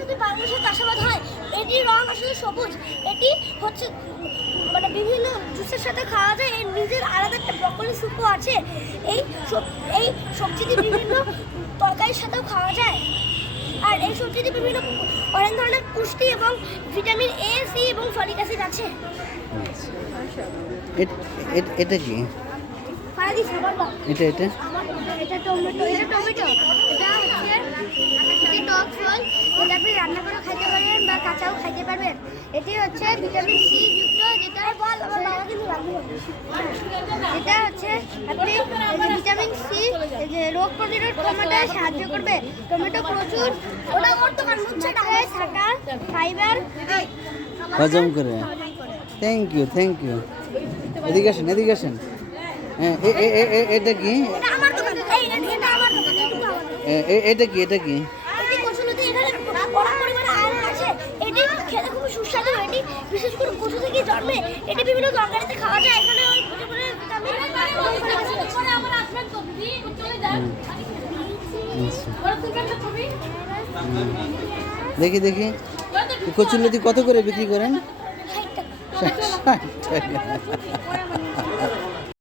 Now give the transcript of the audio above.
যদি বাংলাদেশে চাষাবাদ হয়, এটির রং আসলে সবুজ। এটি হচ্ছে মানে বিভিন্ন জুসের সাথে খাওয়া যায়। এর নিজের আলাদা একটা ব্রকলি স্যুপও আছে। এই এই সবজিটি বিভিন্ন তরকারির সাথেও খাওয়া যায়। আর এই সবজিতে বিভিন্ন অনেক ধরনের পুষ্টি এবং ভিটামিন এ, সি এবং ফলিক অ্যাসিড আছে। এটা কি? এটা এটা টমেটো। এটা হচ্ছে টক ফল। এটা আপনি রান্না করে খাইতে পারবেন বা কাঁচাও খাইতে পারবেন। এটি হচ্ছে ভিটামিন সি যুক্ত, যেটা এটা হচ্ছে আপনি ভিটামিন সি যে রোগ প্রতিরোধ ক্ষমতায় সাহায্য করবে। টমেটো প্রচুর মাত্রায় থাকা ফাইবার হজম করে। Thank you. এদিকে আসেন। হ্যাঁ, এটা কি? এটা আমার দোকান। এটা আমার দোকান। এটা কি? এটি কচুলতি। এখানে বড় পরিমাণে আয়রন আছে। এটি খেতে খুব সুস্বাদু। এটি বিশেষ করে কচু থেকে জন্মে। এটি বিভিন্ন তরকারিতে খাওয়া যায়। এখানে ওই প্রচুর দেখি কচুরলতি কত করে বিক্রি করেন? 60 টাকা।